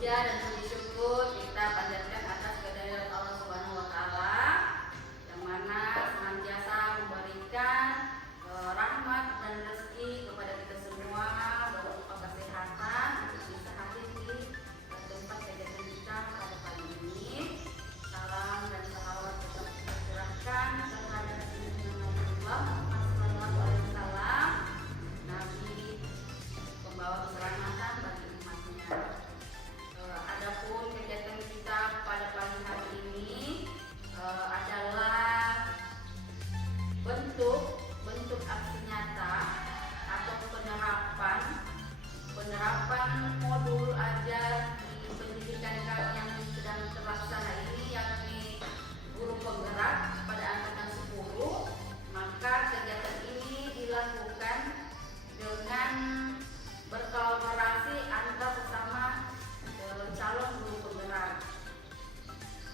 puja dan puji syukur kita panjatkan atas kehadirat Allah Subhanahu wa taala yang mana senantiasa memberikan rahmat dan rezeki kepada kita semua berupa kesehatan untuk bisa hadir di tempat kegiatan kita pada pagi ini. Salam dan salawat kita curahkan terhadap Rasulullah Muhammad sallallahu alaihi wasallam, Nabi pembawa keselamatan bagi umatnya. Adapun kegiatan kita pada pagi hari ini adalah bentuk aksi nyata atau penerapan modul ajar di pendidikan kami yang sedang terlaksana ini, yakni guru penggerak pada angkatan 10. Maka kegiatan ini dilakukan dengan berkolaborasi antar sesama calon guru penggerak.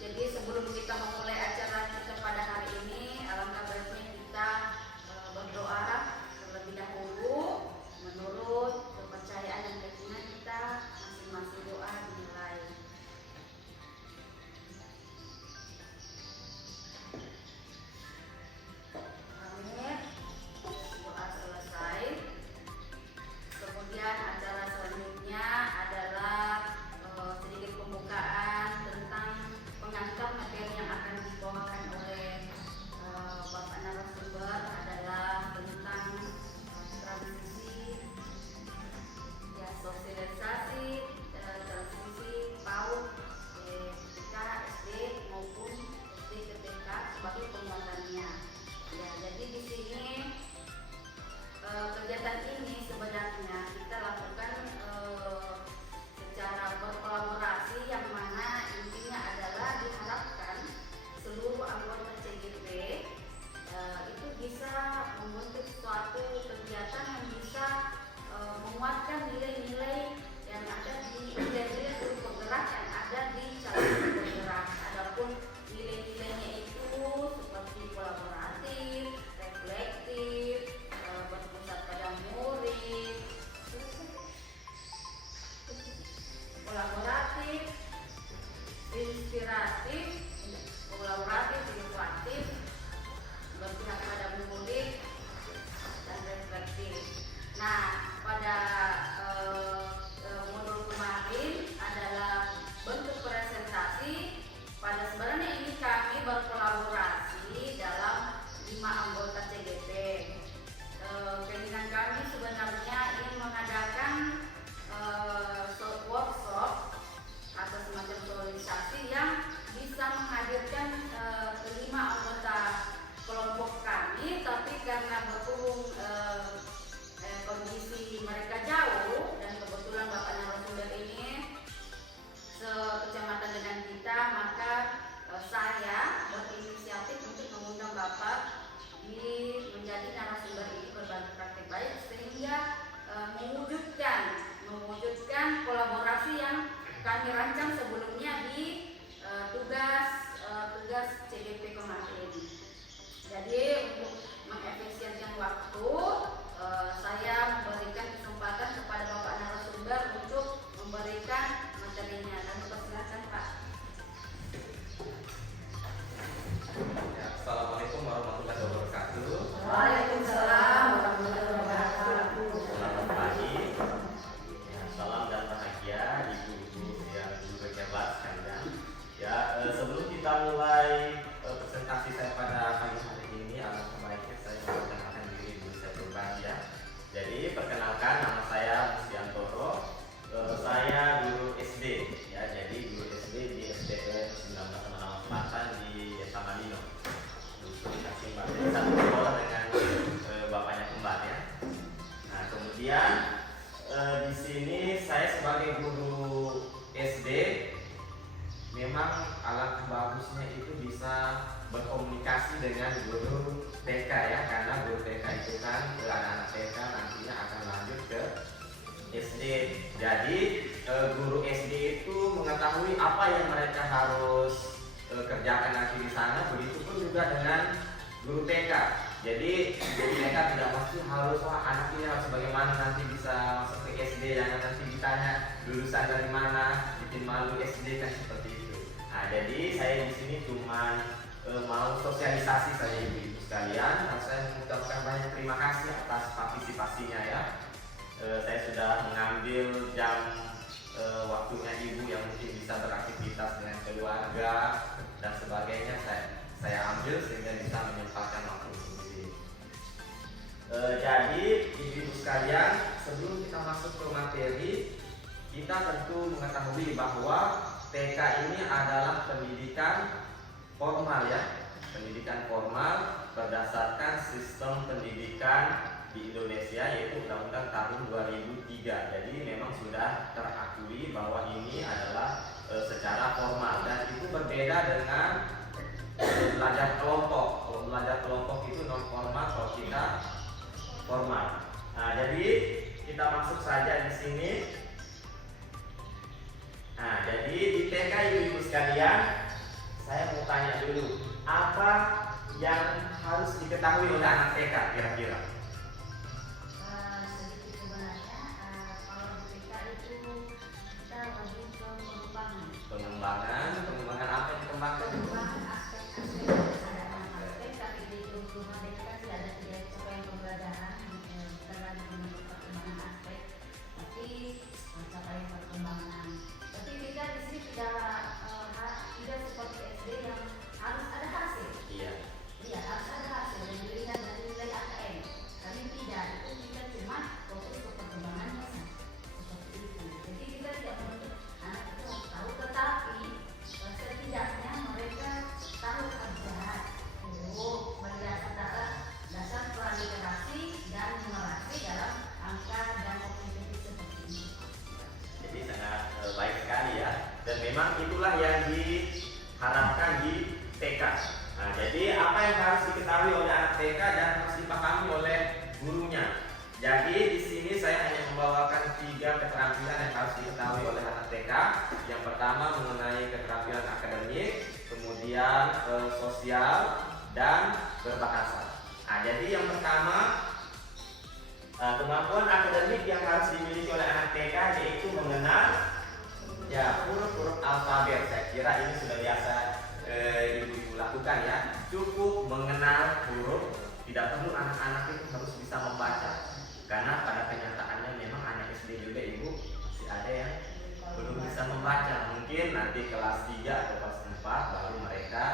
Jadi sebelum kita memulai acara kita pada hari ini, alangkah baiknya kita berdoa terlebih dahulu menurut kepercayaan dan keyakinan kita, masing-masing doa dinilai. Amin. Doa selesai. Kemudian acara selanjutnya adalah sedikit pembukaan tentang pengantar materi yang akan dibawakan oleh Bapak narasumber, adalah tentang transisi ya, sosialisasi transisi PAUD TK, SD maupun SD ke TK sebagai penguatannya. Ya, jadi di sini kegiatan ini sebenarnya kita lakukan secara berkolaborasi, yang mana intinya adalah diharapkan seluruh anggota CGP itu bisa membentuk suatu kegiatan yang bisa menguatkan nilai-nilai yang ada di nilai-nilai guru penggerak yang ada di calon guru penggerak. Adapun nilai-nilainya itu seperti kolaboratif, reflektif, berpusat pada murid, kolaboratif, inspiratif, inovatif, berpihak pada murid, dan reflektif. Nah, pada modul kemarin adalah bentuk presentasi. Pada sebenarnya ini kami berkolaborasi dalam 5 anggota CGP. Keinginan kami sebenarnya ingin mengadakan workshop atau semacam sosialisasi yang bisa menghadirkan kelima anggota kelompok kami, tapi karena berhubung kondisi mereka jauh dan kebetulan Bapak narasumber ini sekecamatan dengan kita, maka saya berinisiatif untuk mengundang Bapak menjadi narasumber ini berbagi praktik baik, sehingga mewujudkan kolaborasi yang kami rancang sebelumnya di tugas CGP kemarin. Jadi untuk mengefisienkan waktu, saya memberikan kesempatan kepada Bapak narasumber untuk memberikan materinya, dan persilakan Pak. Ya, Assalamualaikum warahmatullahi wabarakatuh. Waalaikumsalam warahmatullahi wabarakatuh. Selamat pagi. Ya, salam dan bahagia ibu-ibu yang berjabat sekalian. Ya, sebelum kita mulai presentasi saya pada pagi hari ini, alangkah baiknya saya memperkenalkan diri dulu saya pribadi ya. Jadi perkenalkan, nama saya Musdiantoro. Saya guru SD ya, jadi guru SD di SDN 19 Temanawang Selatan di Desa Malino. Dusun Kasih Mbak, jadi satu sekolah dengan bapaknya kembar ya. Nah, kemudian di sini saya sebagai guru SD, memang alat bagusnya itu bisa berkomunikasi dengan guru TK ya, karena guru TK itu kan anak-anak TK nantinya akan lanjut ke SD. Jadi guru SD itu mengetahui apa yang mereka harus kerjakan nanti di sana. Begitu pun juga dengan guru TK. Jadi mereka tidak mesti harus anak ini harus bagaimana nanti bisa masuk ke SD, jangan nanti ditanya lulusan dari mana, bikin malu SD kan seperti itu. Nah, jadi saya di sini cuma mau sosialisasi saja ibu-ibu sekalian. Dan saya mengucapkan banyak terima kasih atas partisipasinya ya. Saya sudah mengambil jam waktunya ibu yang mungkin bisa beraktivitas dengan keluarga dan sebagainya. Saya ambil sehingga bisa menyempatkan waktu di sini. Jadi ibu-ibu sekalian, sebelum kita masuk ke materi, kita tentu mengetahui bahwa TK ini adalah pendidikan formal ya, pendidikan formal berdasarkan sistem pendidikan di Indonesia yaitu Undang-Undang tahun 2003. Jadi memang sudah terakui bahwa ini adalah secara formal dan itu berbeda dengan belajar kelompok. Kalau belajar kelompok itu non formal, kalau kita formal. Nah, jadi kita masuk saja di sini. Nah, jadi di TK ibu-ibu sekalian, saya mau tanya dulu, apa yang harus diketahui oleh anak TK kira-kira? Sedikit sebenarnya, kalau di TK itu kita lebih ke pengembangan. Pengembangan apa yang dikembangkan? Pengembangan aspek-aspek ada enam aspek, tapi di rumah TK sih ada 3 capaian pembelajaran, bukan lagi menurut perkembangan aspek, tapi capaian perkembangan. Tapi kita di sini tidak seperti SD yang harus ada hasil. Iya. Iya, harus ada hasil yang dilihat dari nilai AKM. Kami tidak, itu kita cuma fokus ke perkembangannya seperti itu. Jadi kita tidak menuntut anak itu harus tahu, tetapi setidaknya mereka tahu kerja, dasar klarifikasi dan numerasi dalam angka dan komunikasi seperti ini. Jadi sangat baik sekali ya. Dan memang itulah yang diharapkan di TK. Nah, jadi apa yang harus diketahui oleh anak TK dan harus dipahami oleh gurunya. Jadi di sini saya hanya membawakan 3 keterampilan yang harus diketahui oleh anak TK. Yang pertama mengenai keterampilan akademik, kemudian sosial dan berbahasa. Nah, jadi yang pertama kemampuan akademik yang harus dimiliki oleh anak TK yaitu mengenal ya huruf-huruf alfabet. Saya kira ini sudah biasa ibu-ibu lakukan ya. Cukup mengenal huruf, tidak perlu anak-anak itu harus bisa membaca. Karena pada kenyataannya memang anak SD juga ibu masih ada yang belum bisa membaca. Mungkin nanti kelas 3 atau kelas 4 baru mereka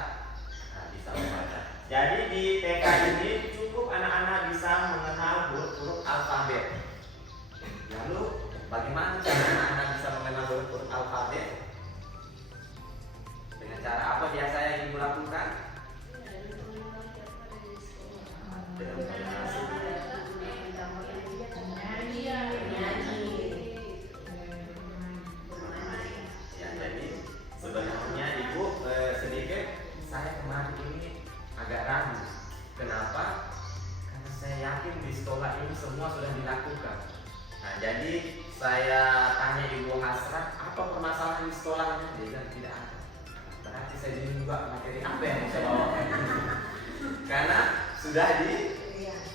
bisa membaca. Jadi di TK ini cukup anak-anak bisa mengenal huruf-huruf alfabet. Lalu bagaimana cara anak-anak bisa mengenal huruf-huruf alfabet? Dengan cara apa biasanya ibu lakukan? Ya, jadi sebenarnya ibu sedikit saya kemarin ini agak ragu. Kenapa? Karena saya yakin di sekolah ini semua sudah dilakukan. Nah, jadi saya tanya Ibu Hasrat, apa permasalahan di sekolahnya? Dia bilang tidak ada. Berarti saya bingung juga materi apa yang saya bawakan. Karena sudah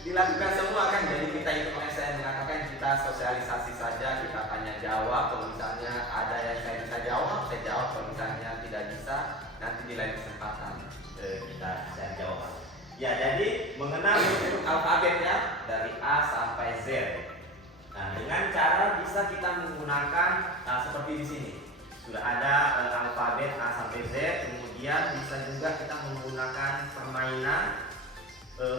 dilakukan semua kan. Jadi kita itu makanya saya mengatakan kita sosialisasi saja, kita tanya jawab. Kalau misalnya ada yang saya bisa jawab, saya jawab. Kalau misalnya tidak bisa, nanti di lain kesempatan saya jawab. Ya, jadi mengenal huruf alfabet ya dari A sampai Z. Nah, dengan cara bisa kita menggunakan seperti di sini sudah ada alfabet A sampai Z. Kemudian bisa juga kita menggunakan permainan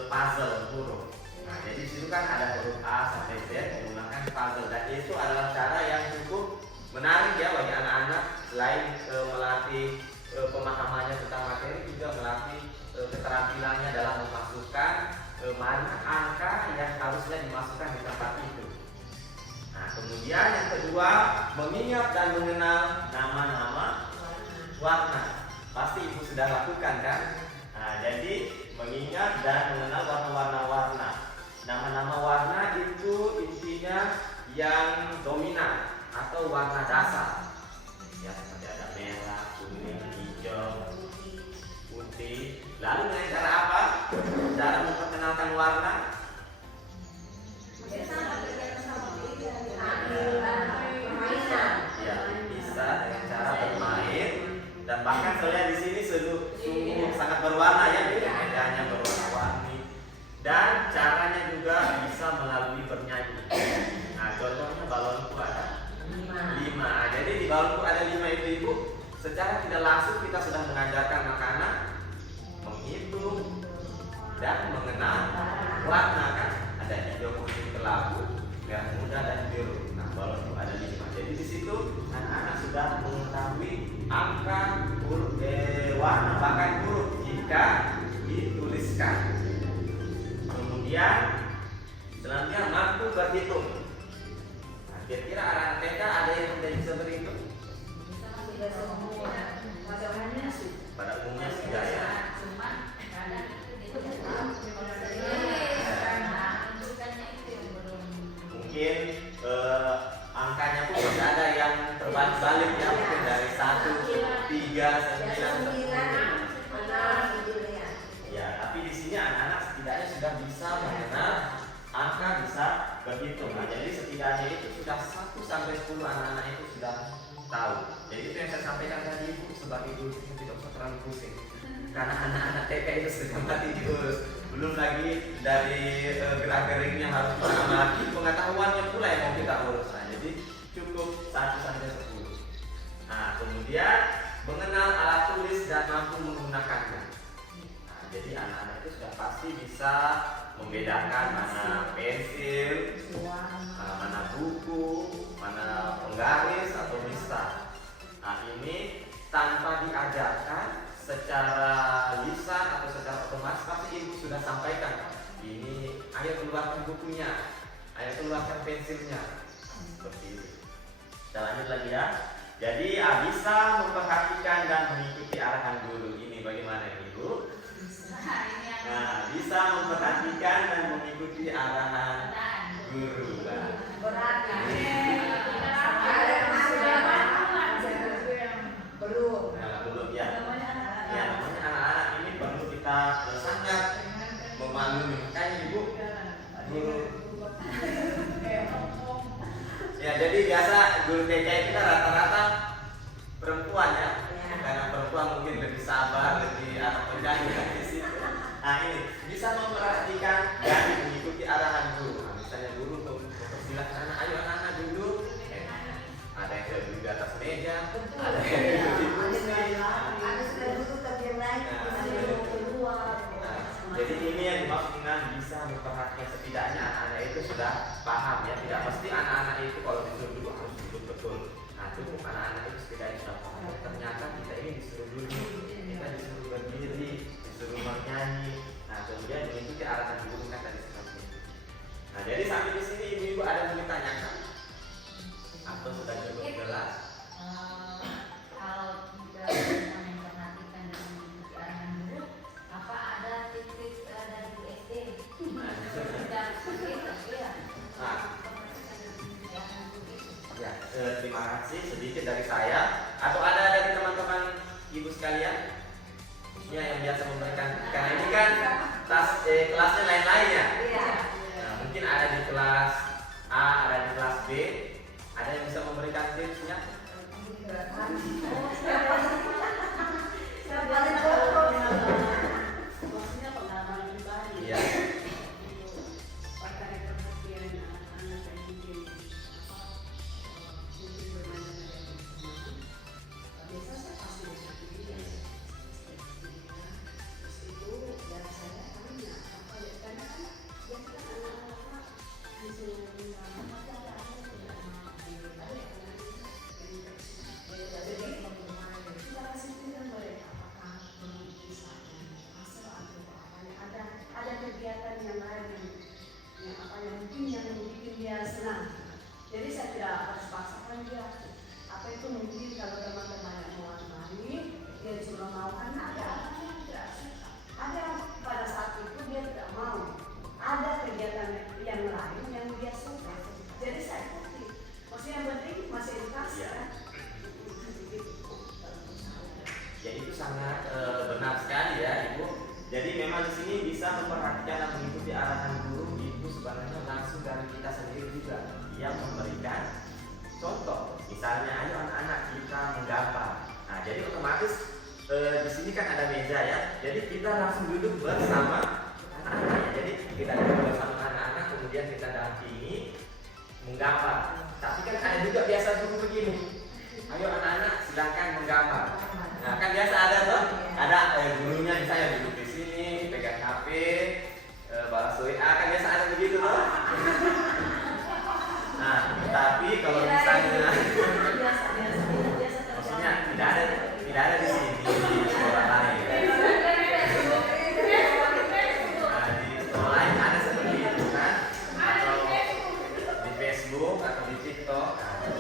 puzzle huruf. Nah, jadi di situ kan ada huruf A sampai Z menggunakan puzzle dan itu adalah cara yang cukup menarik ya bagi anak-anak. Selain melatih pemahamannya tentang materi, juga melatih keterampilannya dalam memasukkan mana angka yang harusnya dimasukkan di tempat itu. Nah, kemudian yang kedua, mengingat dan mengenal nama-nama warna. Pasti ibu sudah lakukan kan? Nah, jadi mengingat dan mengenal warna-warna warna. Nama-nama warna itu intinya yang dominan atau warna dasar. Ya, seperti ada merah, kuning, hijau, putih. Lalu dengan cara apa? Cara memperkenalkan bahkan saya lihat di sini sungguh sangat berwarna ya, bedanya berwarna-warni. Dan caranya juga bisa melalui bernyanyi. Nah, contohnya balonku ada 5. Jadi di balonku ada 5 itu ibu, secara tidak langsung kita sudah mengajarkan anak-anak menghitung dan mengenal warna kan. Ada hijau, kuning, kelabu, merah muda dan biru. Nah, balonku ada 5. Jadi di situ anak-anak sudah mengetahui angka, warna bahkan huruf jika dituliskan. Kemudian selanjutnya mampu berhitung. Nah, kira-kira anak TK ada yang tidak bisa berhitung? Pada umumnya sudah ya. Mungkin angkanya pun tidak ada yang terbalik-balik ya, mungkin dari 1, 3, 9. Ya, tapi di sini anak-anak setidaknya sudah bisa mengenal angka, bisa berhitung. Nah, jadi setidaknya itu sudah 1 sampai 10 anak-anak itu sudah tahu. Jadi itu yang saya sampaikan tadi ibu, sebagai guru tidak usah terlalu pusing. Karena anak-anak TK itu sudah mati diurus. Belum lagi dari gerak-geriknya harus mengamati, pengetahuannya pula yang mau kita urus. Nah, jadi cukup 1 sampai 10. Nah, kemudian mengenal alat tulis dan mampu menggunakannya. Nah, jadi anak-anak itu sudah pasti bisa membedakan mana pensil, mana buku, mana penggaris atau misal. Nah, ini tanpa diajarkan secara lisan atau secara otomatis pasti ibu sudah sampaikan. Ini ayo keluarkan bukunya, ayo keluarkan pensilnya. Seperti itu. Kita lanjut lagi ya. Jadi bisa memperhatikan dan mengikuti arahan guru. Ini bagaimana ibu? Nah, bisa memperhatikan dan mengikuti arahan guru. Belum ya. Ya, namanya anak-anak ini perlu kita sangat memaklumi. Makanya ibu guru. Ya, jadi biasa guru TK kita rata-rata perempuan ya. Karena perempuan mungkin lebih sabar, lebih penyanyi di situ. Nah, ini bisa memperhatikan dan mengikuti arahan guru. Nah, misalnya guru mempersilahkan anak, ayo anak-anak duduk. Ada yang sudah duduk di atas meja, ada yang duduk di kursi. Jadi ini yang dimaksud dengan bisa memperhatikan, setidaknya anak-anak itu sudah paham ya. Tidak mesti anak-anak itu kalau disuruh duduk harus duduk betul. Nah, cukup anak-anak itu setidaknya sudah paham. Ternyata kita ini disuruh duduk, kita disuruh berdiri, disuruh bernyanyi. Nah, kemudian mengikuti arahan guru kan tadi seperti itu. Nah, jadi sampai di sini ibu-ibu ada yang ditanyakan atau sudah cukup jelas? Kalau kita memperhatikan dan mengikuti arahan guru, apa ada tips dari Bu SD? Ya, terima kasih sedikit dari saya. Atau ada dari teman-teman ibu sekalian? Khususnya yang biasa memberikan, karena ini kan kelasnya lain-lain ya. Nah, mungkin ada di kelas A, ada di kelas B. Ada yang bisa memberikan tipsnya? Maksudnya pengalaman pribadi. Iya. Pakar perhatian anak-anak yang mungkin bermain dengan teman. Biasa saya pasti bersatu dia. Terus itu dan saya tanya apa ya, karena kan biasa anak-anak disuruh jadi kita kasih pilihan mereka apakah berlukisan, asal atau apa, ada kegiatan yang lain yang mungkin yang membuat dia senang. Jadi saya tidak harus paksakan dia. Apa itu mungkin kalau teman-teman yang mau main, dia cuma mau kan ada yang tidak suka. Ada pada saat itu dia tidak mau. Ada kegiatan yang lain yang dia suka. Jadi saya ikuti. Maksudnya yang penting masih edukasi kan. Ya, itu sangat benar sekali ya ibu. Jadi memang di sini bisa memperhatikan dan mengikuti arahan guru itu sebenarnya langsung dari kita sendiri juga yang memberikan contoh. Misalnya ayo anak-anak kita menggambar. Nah, jadi otomatis di sini kan ada meja ya, jadi kita langsung duduk bersama anak-anak. Jadi kita duduk bersama anak-anak, kemudian kita dampingi menggambar. Tapi kan ada juga biasa dulu begini, ayo anak-anak silakan menggambar. Nah kan biasa ada tuh, ada gurunya misalnya duduk di sini, pegang HP, balas WA, kan biasa ada begitu tuh. Nah tapi kalau misalnya maksudnya tidak ada di sini di sekolah lain. Nah, di sekolah lain ada seperti itu kan, atau di Facebook atau di TikTok.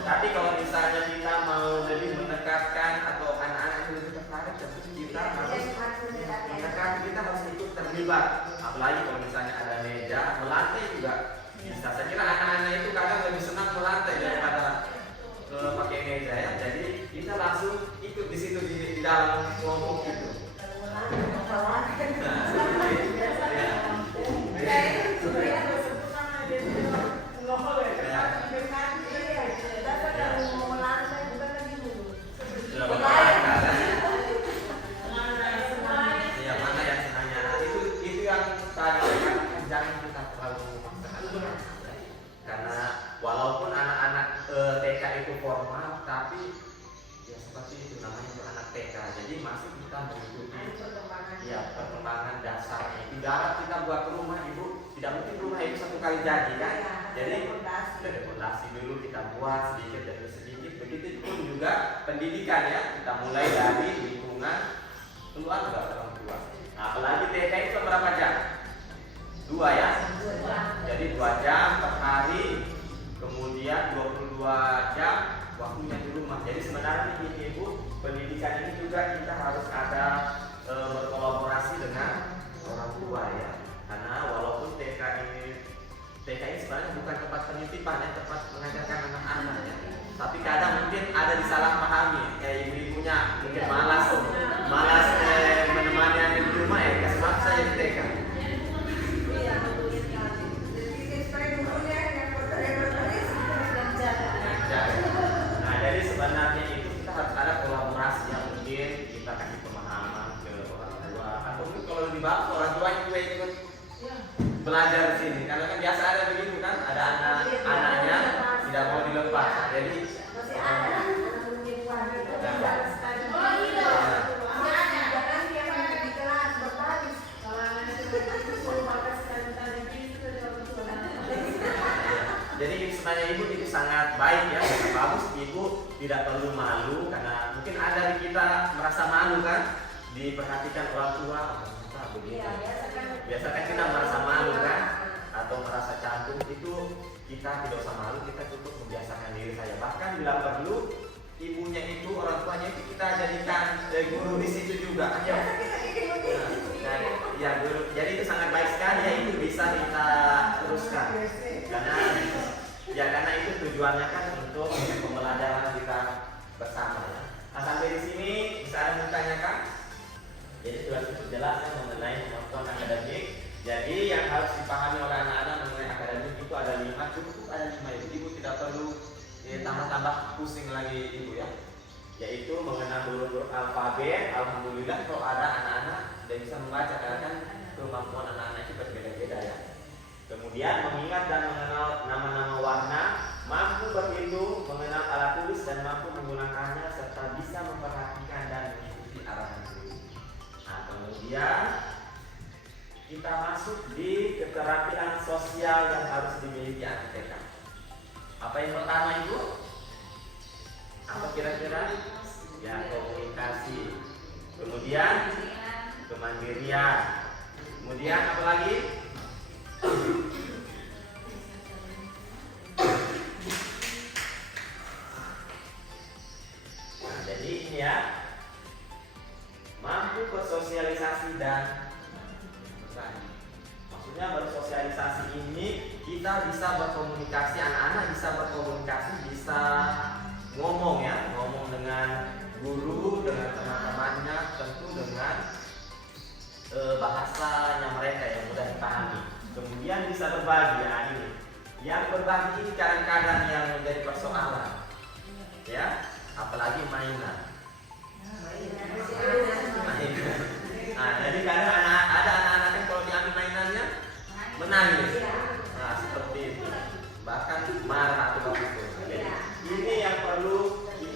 Tapi kalau misalnya kita mau lebih mendekatkan atau anak-anak itu lebih tertarik, tentu kita harus mendekat, kita harus ikut terlibat. Apalagi kalau misalnya ada meja, melantai juga bisa. Saya kira anak-anak itu kadang lebih senang melantai daripada pakai meja ya. Jadi kita langsung ikut di situ di dalam kelompok itu. Walaupun anak-anak TK itu formal, tapi ya seperti itu namanya itu anak TK. Jadi masih kita mengikuti ya perkembangan dasarnya. Ibarat kita buat rumah, ibu tidak mungkin rumah itu satu kali jadi kan. Jadi fondasi dulu kita buat sedikit demi sedikit. Begitu pun juga pendidikan ya, kita mulai dari lingkungan keluarga orang tua. Nah, apalagi TK itu berapa jam? 2 ya. Jadi 2 jam per hari. Kemudian 22 jam waktunya di rumah. Jadi sebenarnya ini ibu, pendidikan ini juga kita harus ada berkolaborasi dengan orang tua ya. Karena walaupun TK ini sebenarnya bukan tempat penitipan ya, tempat mengajarkan anak-anak ya. Tapi kadang mungkin ada disalahpahami, kayak ibu-ibunya mungkin malas menemani anak di rumah ya, kasih waktu saja di TK. Nah, jadi sebenarnya itu kita harus ada kolaborasi yang mungkin kita kasih pemahaman ke orang tua, atau mungkin kalau lebih bagus orang tua juga ikut belajar di sini. Karena kan biasa ada begitu kan, ada anaknya tidak mau dilepas. Jadi jadi sebenarnya ibu itu sangat baik ya, sangat bagus. Ibu tidak perlu malu, karena mungkin ada di kita merasa malu kan, diperhatikan orang tua, begitu. Biasa kan kita merasa malu kan, atau merasa canggung. Itu kita tidak usah malu, kita cukup membiasakan diri saja. Bahkan bila perlu ibunya itu, orang tuanya itu kita jadikan guru di situ juga. Ayo. Ya guru. Jadi itu sangat baik sekali ya, itu bisa kita teruskan. Karena itu tujuannya kan untuk pembelajaran kita bersama ya. Nah, sampai di sini bisa ada bertanyakan? Jadi sudah cukup jelas ya mengenai kemampuan akademik. Jadi yang harus dipahami oleh anak-anak mengenai akademik itu ada 5, cukup ada 5 itu. Ibu tidak perlu tambah-tambah pusing lagi ibu ya. Yaitu mengenal huruf alfabet. Alhamdulillah kalau ada anak-anak sudah bisa membaca, karena kan kemampuan anak-anak itu berbeda-beda ya. Kemudian mengingat dan mengenal nama-nama warna, mampu berhitung, mengenal alat tulis dan mampu menggunakannya, serta bisa memperhatikan dan mengikuti arahan guru. Nah, kemudian kita masuk di keterampilan sosial yang harus dimiliki anak TK. Apa yang pertama ibu? Apa kira-kira? Ya, komunikasi. Kemudian kemandirian. Kemudian apa lagi? Nah, jadi ini ya, mampu bersosialisasi dan berbagi. Maksudnya bersosialisasi ini kita bisa berkomunikasi, anak-anak bisa berkomunikasi, bisa ngomong ya, ngomong dengan guru, dengan teman-temannya, tentu dengan bahasanya mereka yang mudah dipahami. Kemudian bisa berbagi ya, ini. Yang berbagi ini kadang-kadang yang menjadi persoalan, ya, apalagi mainan.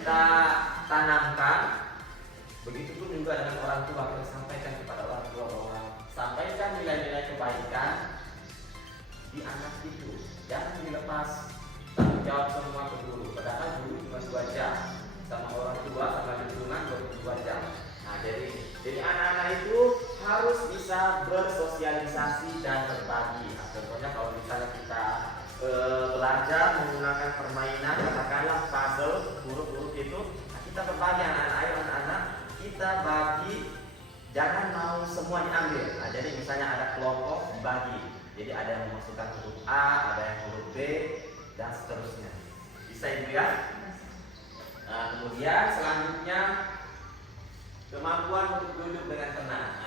kita tanamkan, begitu pun juga dengan orang tua. Kita sampaikan kepada orang tua bahwa sampaikan nilai-nilai kebaikan di anak itu, jangan dilepas tanggung jawab semua ke guru. Padahal guru cuma 2 jam, sama orang tua sama lingkungan 2 jam. Nah, jadi anak-anak itu harus bisa bersosialisasi dan berbagi. Nah, contohnya kalau misalnya kita belajar menggunakan permainan, katakanlah puzzle, huruf-huruf itu, nah kita berbagi anak-anak, kita bagi, jangan mau semua diambil. Nah, jadi misalnya ada kelompok dibagi, jadi ada yang memasukkan huruf A, ada yang huruf B, dan seterusnya. Bisa ibu ya? Nah, kemudian selanjutnya kemampuan untuk duduk dengan tenang.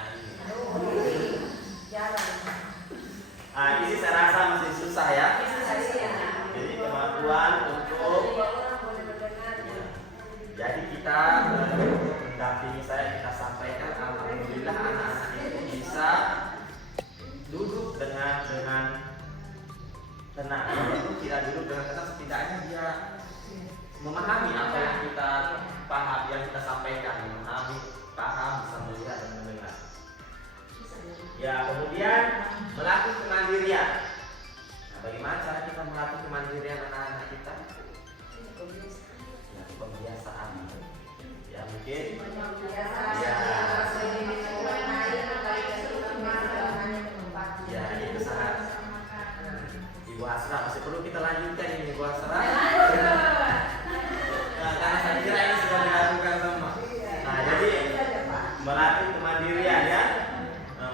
Nah, ini saya rasa masih susah ya. Jadi kemampuan untuk jadi kita mendampingi saya, kita sampaikan alhamdulillah anak-anak itu bisa duduk dengan tenang. Itu tidak duduk dengan tenang, setidaknya dia memahami apa yang kita paham, yang kita sampaikan, memahami, paham, bisa melihat dan mendengar. Ya, kemudian melatih kemandirian. Nah, bagaimana cara kita melatih kemandirian anak-anak kita? Ya, pembiasaan. Ya, mungkin. Ya, itu sangat. Ibu Asra masih perlu kita lanjutkan ini, Ibu Asra. Karena saya kira ini sudah dilakukan semua. Nah, jadi melatih kemandirian ya.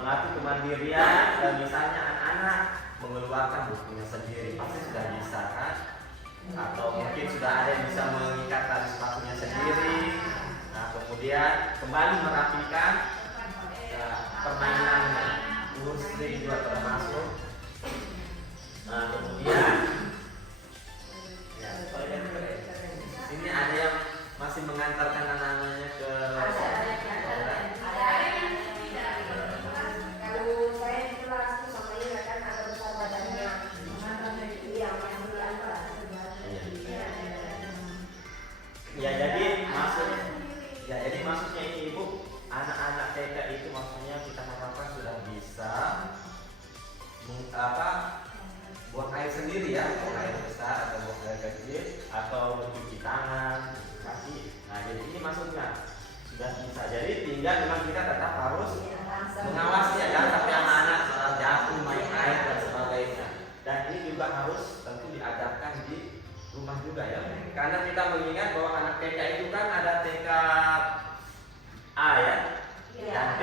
Melatih kemandirian, dan misalnya anak-anak mengeluarkan bukunya sendiri pasti sudah bisa kan, atau mungkin sudah ada yang bisa mengikat tali sepatunya sendiri. Nah, kemudian kembali merapikan permainannya, string juga termasuk. Nah, kemudian ya, ini ada yang masih mengantarkan anak-anaknya ke jadi maksudnya ini Ibu, anak-anak TK itu maksudnya kita harapkan sudah bisa buang air sendiri ya, buang air besar atau buang air kecil, atau mencuci tangan, kaki. Nah, jadi ini maksudnya sudah bisa. Jadi tinggal memang kita tetap harus mengawasi ya, jangan sampai anak-anak salah jatuh, main air dan sebagainya. Dan ini juga harus tentu diajarkan di rumah juga ya, karena kita mengingat bahwa anak TK itu kan ada TK A ya, dan B,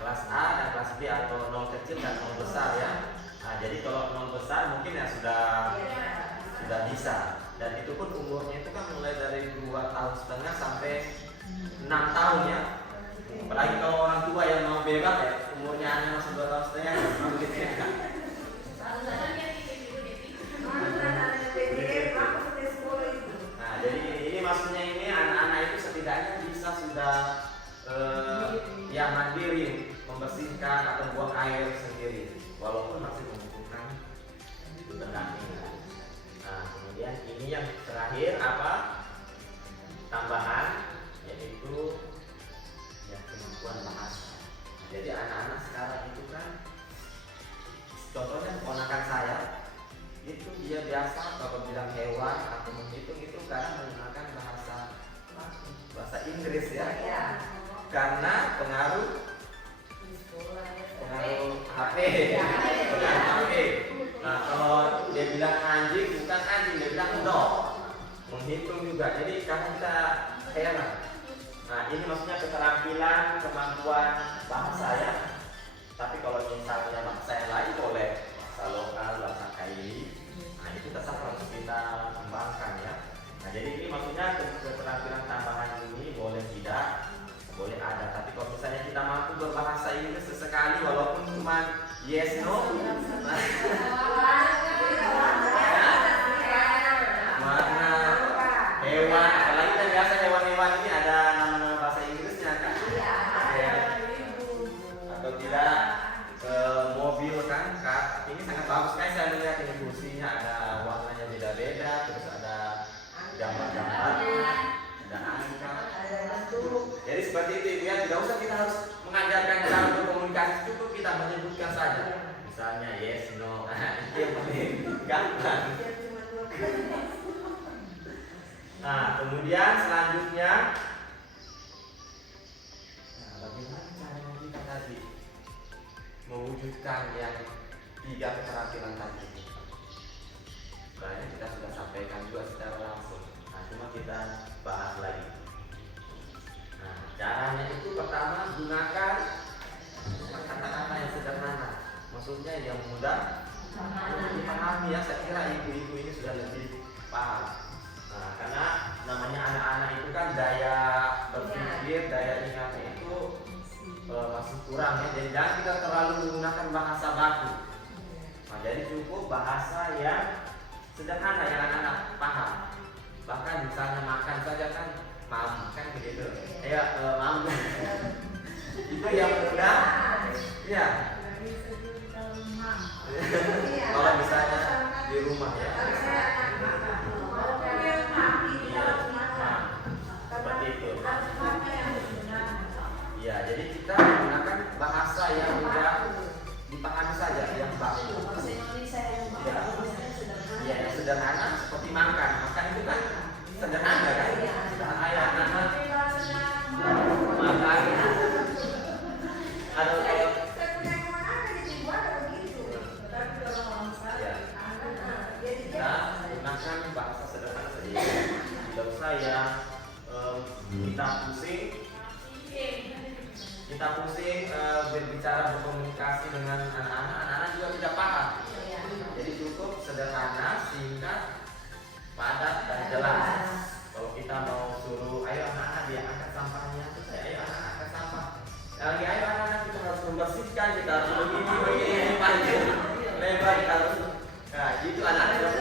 kelas A dan kelas B, atau 0 kecil dan 0 besar ya. Nah, jadi kalau 0 besar mungkin ya sudah bisa, dan itu pun umurnya itu kan mulai dari 2,5 tahun sampai 6 tahun ya. Apalagi kalau orang tua yang mau bebas ya, umurnya hanya masih 2,5 tahun begitu ya. Nah, jadi ini maksudnya ini anak-anak itu setidaknya bisa sudah mandiri membersihkan atau buang air sendiri, walaupun masih membutuhkan pendampingan. Nah, kemudian ini yang terakhir apa? Tambahan, yaitu ya kemampuan bahasa. Jadi anak-anak sekarang itu kan, contohnya keponakan saya itu dia biasa kalau bilang hewan atau menghitung itu kadang menggunakan bahasa Inggris ya, karena pengaruh HP, pengaruh HP. Nah, kalau dia bilang anjing bukan anjing, dia bilang dog. Menghitung juga, jadi karena kita heran. Nah, ini maksudnya keterampilan, kemampuan bahasa ya. Tapi kalau misalnya bahasa yang lain boleh, bahasa lokal, bahasa Kaili. Nah, itu tetap harus kita kembangkan ya. Nah, jadi ini maksudnya keterampilan tambahan ini boleh tidak, boleh ada. Tapi kalau misalnya kita mampu berbahasa Inggris sesekali, walaupun cuma yes no, mana hewan, apalagi kan biasa hewan-hewan ini ada nama-nama bahasa Inggrisnya kan, atau tidak mobil kan, ini sangat bagus kan, saya melihat ini kursinya ada warnanya beda-beda, terus ada gambar-gambar. selanjutnya, nah, bagaimana caranya kita tadi mewujudkan yang 3 keterampilan tadi? Sebenarnya kita sudah sampaikan juga secara langsung. Nah, cuma kita bahas lagi. Nah, caranya itu pertama gunakan kata-kata yang sederhana, maksudnya yang mudah dipahami ya. Saya kira ibu-ibu ini sudah lebih paham. Nah, karena namanya anak-anak itu kan daya berpikir, daya ingatnya itu masih kurang ya. Jadi jangan kita terlalu menggunakan bahasa baku. Nah, jadi cukup bahasa yang sederhana yang anak-anak paham. Bahkan misalnya makan saja kan mam kan begitu. Ya mam. Itu yang mudah. Ya. Kalau misalnya di rumah ya. Seperti itu. Ya, jadi kita menggunakan bahasa yang mudah dipahami saja, yang baku. Ya, yang sederhana seperti makan. Makan itu kan sederhana kan? Ayah anak makan. Ada kayak gunakan bahasa sederhana saja. Tidak usah ya kita pusing berbicara berkomunikasi dengan anak-anak juga tidak paham. Jadi cukup sederhana, singkat, padat dan jelas. Kalau kita mau suruh ayo anak-anak dia angkat sampahnya, terus ayo anak-anak angkat sampah. Lagi ayo anak-anak kita harus membersihkan, kita harus begini panjang lebar, kita harus nah gitu anak-anak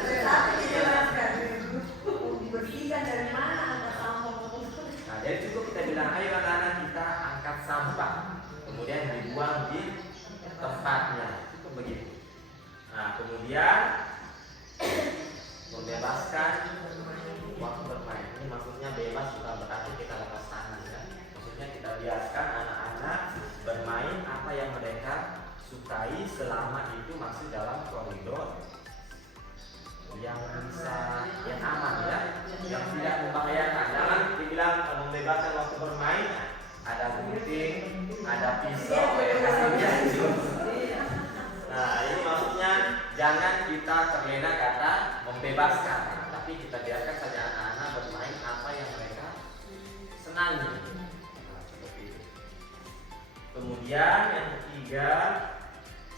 dibersihkan dari mana angkat sampah. Nah, jadi cukup kita bilang ayo anak-anak kita angkat sampah, kemudian dibuang di tempatnya, cukup begitu. Nah, kemudian membebaskan waktu bermain. Ini maksudnya bebas bukan berarti kita lepas tangan ya. Maksudnya kita biarkan anak-anak bermain apa yang mereka sukai selama itu masih dalam koridor yang bisa yang aman ya, yang tidak membahayakan. Jangan dibilang membebaskan waktu bermain ada gunting, ada pisau, nah ini maksudnya jangan kita terlena kata membebaskan, tapi kita biarkan saja anak-anak bermain apa yang mereka senangi. Nah, seperti itu. Kemudian yang ketiga,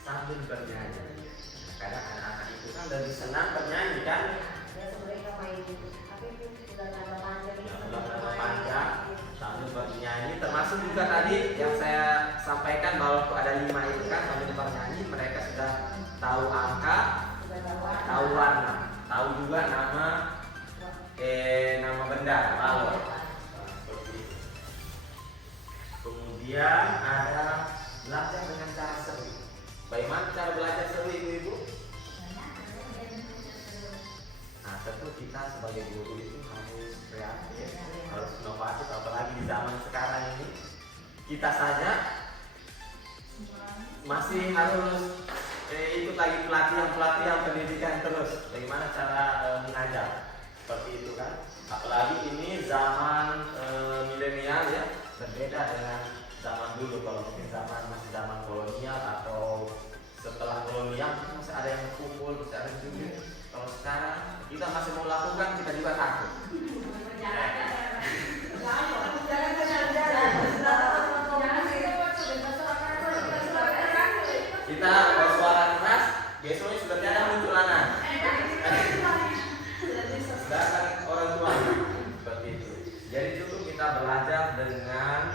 sambil bernyanyi. Kadang anak-anak itu kan lebih senang bernyanyi kan? Nada panjang sambil bernyanyi, termasuk juga tadi yang saya sampaikan bahwa ada 5 itu kan sambil bernyanyi mereka sudah tahu angka, tahu warna, tahu juga nama benda, balon. Kemudian ada belajar dengan cara seru. Bagaimana cara belajar seru ibu-ibu? Nah, tentu kita sebagai guru itu harus kreatif, harus inovatif, apalagi di zaman sekarang ini. Kita saja masih harus ikut lagi pelatihan pendidikan terus. Bagaimana cara mengajar? Seperti itu kan. Apalagi ini zaman milenial ya, berbeda dengan zaman dulu. Kalau mungkin masih zaman kolonial atau setelah kolonial masih ada yang berkumpul, masih ada yang jujur. Kalau sekarang kita masih mau lakukan, kita juga takut. Kita bersuara keras, besoknya sudah tidak muncul anak. Sedangkan orang tua seperti itu. Jadi cukup kita belajar dengan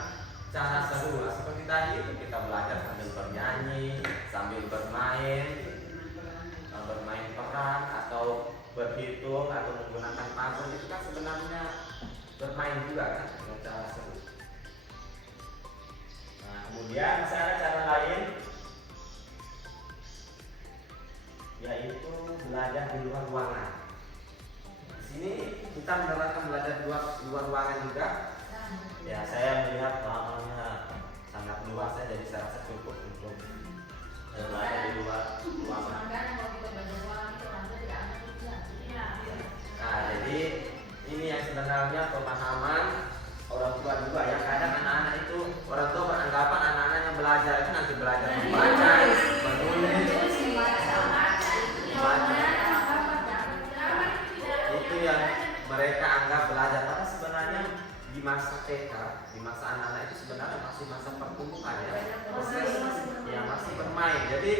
cara seru. Seperti tadi itu kita belajar sambil bernyanyi, sambil bermain peran atau berhitung atau menggunakan puzzle, itu kan sebenarnya bermain juga kan dengan cara seru. Nah, kemudian masih ada cara lain, yaitu belajar di luar ruangan. Di sini kita menerapkan belajar di luar ruangan juga. Ya, saya melihat lapangannya sangat luas ya, jadi saya rasa cukup untuk belajar di luar ruangan. Nah, jadi ini yang sebenarnya pemahaman orang tua juga ya. Kadang anak-anak itu orang tua beranggapan anak-anaknya belajar itu nanti belajar membaca, menulis, membaca. Itu yang mereka anggap belajar. Padahal sebenarnya di masa TK, di masa anak-anak itu sebenarnya masih masa pertumbuhan ya. Proses ya masih bermain. Jadi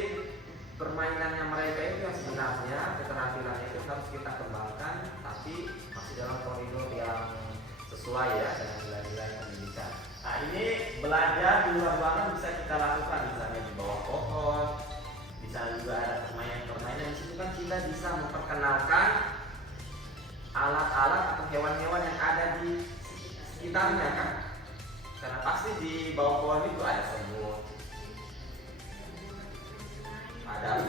permainannya mereka itu yang sebenarnya keterampilannya itu harus kita kembangkan, tapi masih dalam koridor yang sesuai ya dengan nilai-nilai pendidikan. Nah ini belajar di luar ruangan bisa kita lakukan, misalnya di bawah pohon, bisa juga ada permainan-permainan. Di situ kan kita bisa memperkenalkan alat-alat atau hewan-hewan yang ada di sekitarnya kan. Karena pasti di bawah pohon itu ada semut, ada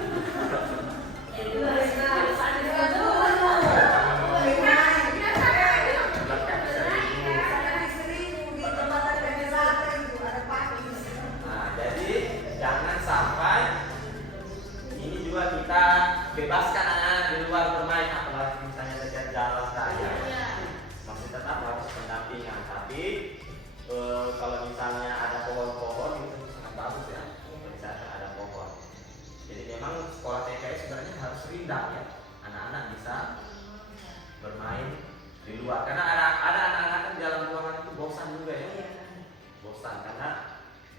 bebaskan anak-anak di luar bermain, apalagi misalnya dekat jalan raya. Masih tetap harus pendampingan, tapi kalau misalnya ada pohon-pohon itu sangat bagus ya. Misalnya ada pohon. Jadi memang sekolah TK sebenarnya harus rindang ya. Anak-anak bisa bermain di luar. Karena ada anak-anak di dalam ruangan itu bosan juga ya. Bosan karena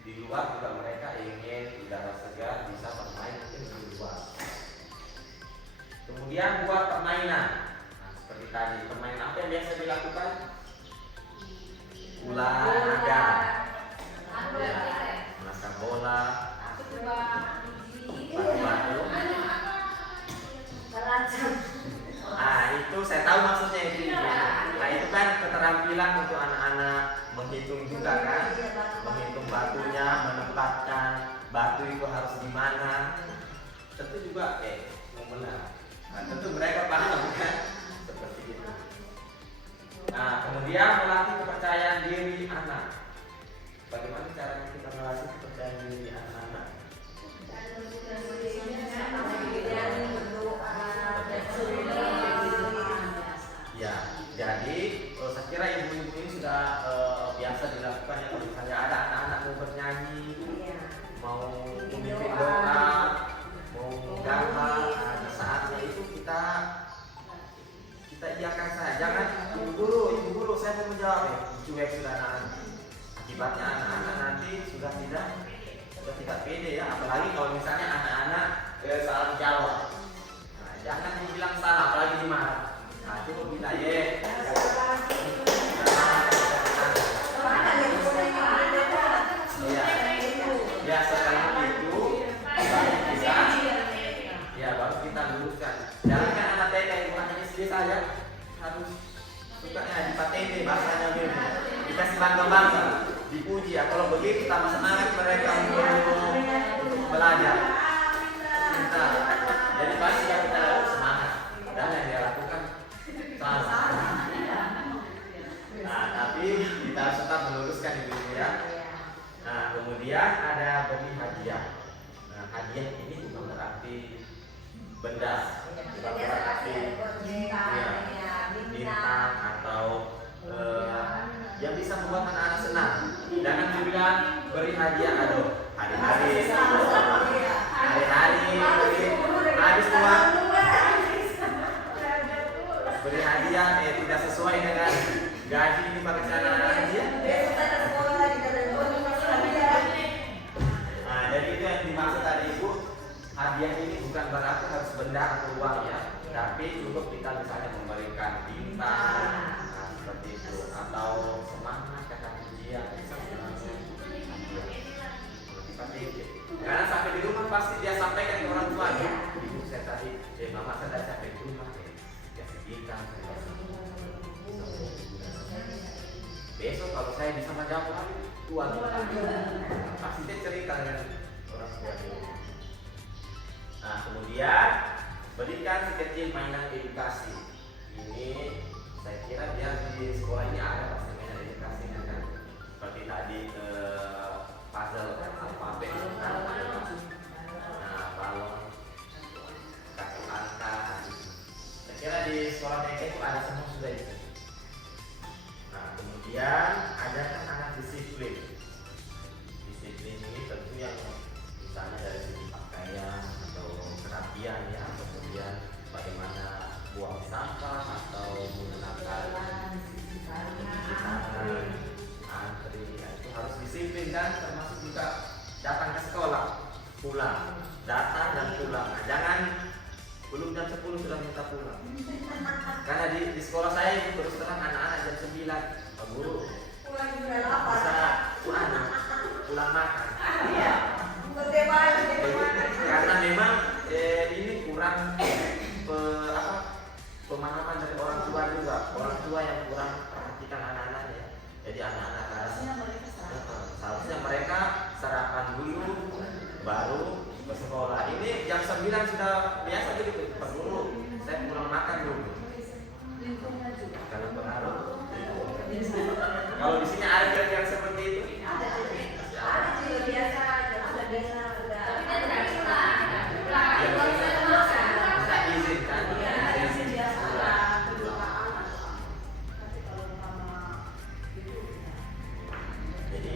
di luar juga mereka ingin udara segar, bisa bermain mungkin di luar. Kemudian buat permainan. Nah, seperti tadi, permainan apa yang biasa dilakukan? Ular, naga, ya, menangkap bola, batu. Nah, itu saya tahu maksudnya itu. Nah, itu kan keterampilan untuk anak-anak menghitung juga kan, menghitung batunya, menempatkan batu itu harus di mana. Tentu juga benar. Nah, tentu mereka paham kan seperti itu. Nah, kemudian melatih kepercayaan diri anak. Bagaimana caranya kita melatih kepercayaan diri anak-anak? Ya, jadi saya kira ibu-ibu ini sudah biasa dilakukan ya. Kalau misalnya ada anak-anak mau bernyanyi, mau memimpin doa, mau gambar, ada saatnya itu kita iakan saja. Jangan ibu guru saya mau menjawab cuek sudah anak-anak. Akibatnya anak-anak nanti sudah tidak pede ya. Apalagi kalau misalnya anak-anak salah jawab. Nah, jangan dibilang salah, apalagi dimarah. Nah, cukup kita ya setelah itu baru kita luruskan. Jangan kan anak TK yang bukan hanya SD saja harus sukanya di patente bahasanya gitu. Dikasih bangga-bangga, dipuji ya. Kalau begitu tambah semangat mereka untuk belajar. Cinta. Jadi pasti kita semangat. Dan yang dia lakukan salah. Nah, tapi kita harus tetap meluruskan itu ya. Nah, kemudian ada beri hadiah. Nah, hadiah ini bukan berarti benda, bukan berarti bintang atau yang bisa membuat anak-anak senang. Jangan dibilang beri hadiah, aduh hari-hari habis uang beri hadiah tidak sesuai dengan gaji ini perencanaan hadiah. Nah, jadi itu yang dimaksud tadi Ibu. Hadiah ini bukan berarti harus benda atau uang ya, tapi cukup kita misalnya memberikan bintang, nah, seperti itu, atau semangat kata pujian, seperti itu. Karena sampai di rumah pasti dia sampaikan ke orang tuanya. Ibu saya tadi, mama saya tadi sampai di rumah, kasih bintang, besok kalau saya bisa menjawab lagi, tuan pasti dia cerita dengan orang tua. Nah, kemudian berikan si kecil mainan edukasi. Ini saya kira biar di sekolah ini ada pasti mainan edukasi kan. Seperti tadi puzzle alfabet, nah balon, kartu angka. Saya kira di sekolah TK itu ada semua sudah itu. kemudian ajarkan anak disiplin. Disiplin ini tentu yang misalnya dari segi pakaian atau kerapian ya, kemudian bagaimana buang sampah atau menggunakan cuci tangan, antri, ya, itu harus disiplin dan termasuk juga datang ke sekolah, pulang, datang dan pulang. Nah, jangan belum jam 10 sudah minta pulang. Karena di sekolah saya itu terus terang anak-anak jam 9, Pak Guru Pulang juga lapar. bisa pulang makan. Iya. Bagaimana? Karena memang ini kurang pemahaman dari orang tua juga. Orang tua yang kurang perhatikan anak-anaknya. Jadi anak-anak seharusnya mereka sarapan dulu baru ke sekolah. Ini jam 9 sudah biasa gitu, Pak Guru. Saya pulang makan dulu. Lingkungan juga. Kalau pengaruh. Kalau di sini ada yang seperti itu. Ada juga biasa, ada biasa. Tapi dia tidak pulang. Ya, bisa izin kan? Izin biasa kedukaan. Tapi kalau sama itu Jadi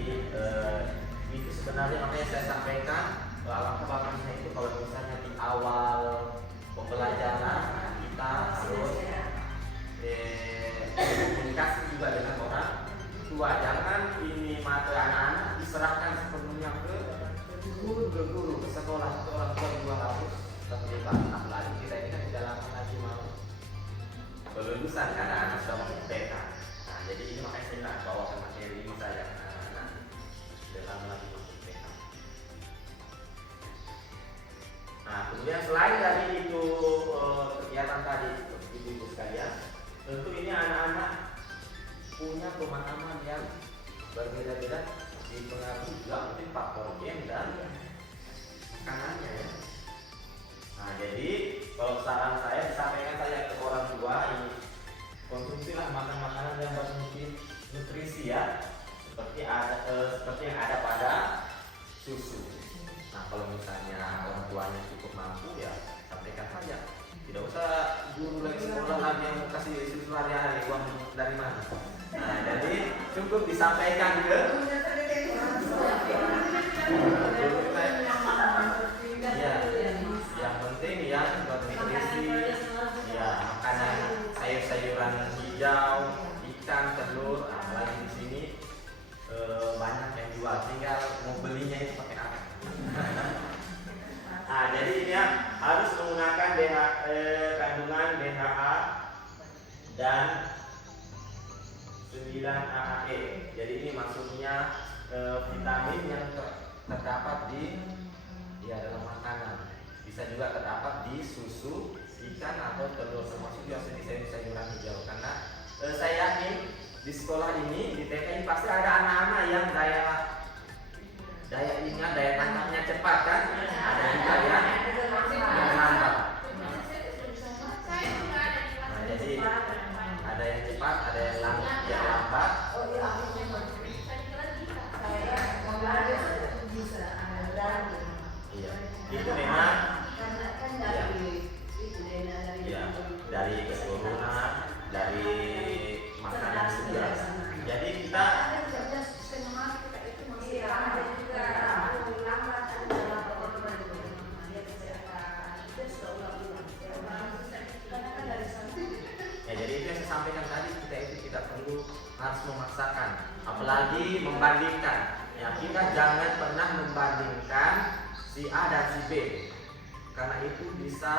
itu sebenarnya makanya saya sampaikan alangkah bagusnya itu kalau misalnya di awal pembelajaran kita harus komunikasi juga dengan orang tua. Jangan ini mata anak-anak diserahkan sepenuhnya ke guru, ke sekolah. Itu orang tua juga harus terlibat. Apalagi kita ini kan tidak lama lagi mau kelulusan kan, anak sudah masuk TK. Nah, jadi ini makanya saya bilang bawakan materi ini saya anak-anak tidak lama lagi masuk TK. Nah, kemudian selain dari itu kegiatan tadi, ibu-ibu sekalian, tentu ini anak-anak punya pemahaman yang berbeda-beda, dipengaruhi juga mungkin faktor gen dan makanannya ya. Nah, jadi kalau saran saya disampaikan saya ke orang tua, ini konsumsilah makanan-makanan yang bernutrisi ya, seperti yang ada pada susu. Nah, kalau misalnya orang tuanya cukup mampu ya sampaikan saja. Tidak usah guru lagi sekolah lagi yang mau kasih susu hari-hari, uang dari mana. Nah, jadi cukup disampaikan ke ya, yang penting yang bernutrisi ya, makanan sayur-sayuran hijau, ikan, telur, apalagi di sini banyak yang jual, tinggal mau belinya itu pakai apa. Nah, jadi ini ya, harus menggunakan kandungan DHA dan 9-AAE. Jadi ini maksudnya vitamin yang terdapat di dalam makanan. Bisa juga terdapat di susu, ikan atau telur, termasuk juga di sayur-sayuran hijau. Karena saya yakin di sekolah ini, di TK ini pasti ada anak-anak yang daya tangkapnya cepat kan? Ada juga yang lambat. Nah, jadi ada yang cepat, ada yang lambat. Iya, itu memang dari keturunan, dari makanan juga. Jadi kita ya, jadi itu yang saya sampaikan tadi, kita itu tidak perlu harus memaksakan, apalagi membandingkan. Ya, kita jangan pernah membandingkan si A dan si B, karena itu bisa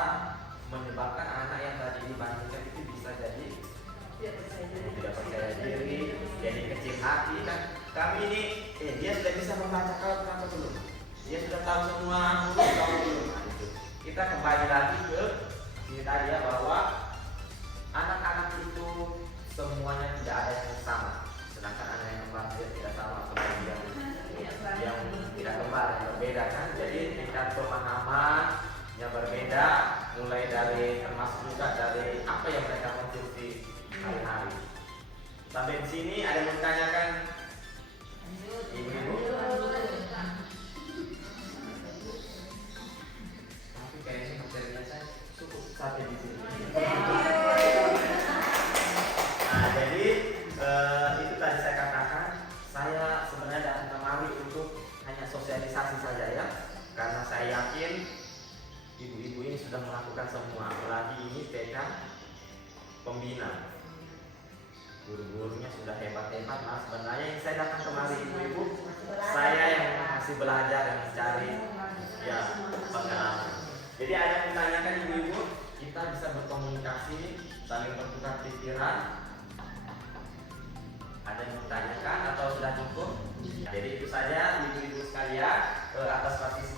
menyebabkan anak yang tadi dibandingkan itu bisa jadi tidak percaya diri, jadi kecil hati kan. Kami ini dia sudah bisa membaca kenapa belum? Dia sudah tahu semua belum? Nah, itu. Kita kembali lagi ke ini tadi ya, bahwa anak-anak itu semuanya tidak ada yang sama. Sedangkan anak yang kembar dia tidak sama, apalagi yang tidak kembar, yang berbeda kan. Jadi tingkat pemahaman yang berbeda, mulai dari termasuk juga dari apa yang mereka konsumsi hari-hari. Sampai di sini ada yang bertanyakan, ibu-ibu? Tapi kayaknya materinya saya cukup sampai di sini. Nah, jadi itu tadi saya katakan sosialisasi saja ya, karena saya yakin ibu-ibu ini sudah melakukan semua, apalagi ini TK pembina. Guru-gurunya sudah hebat-hebat. Nah, sebenarnya yang saya datang kemari ibu-ibu, saya yang masih belajar dan mencari ya pengalaman. Jadi ada yang ditanyakan ibu-ibu, kita bisa berkomunikasi, saling bertukar pikiran. Ada yang ditanyakan atau sudah cukup? Jadi itu saja ibu-ibu sekalian atas partisipasi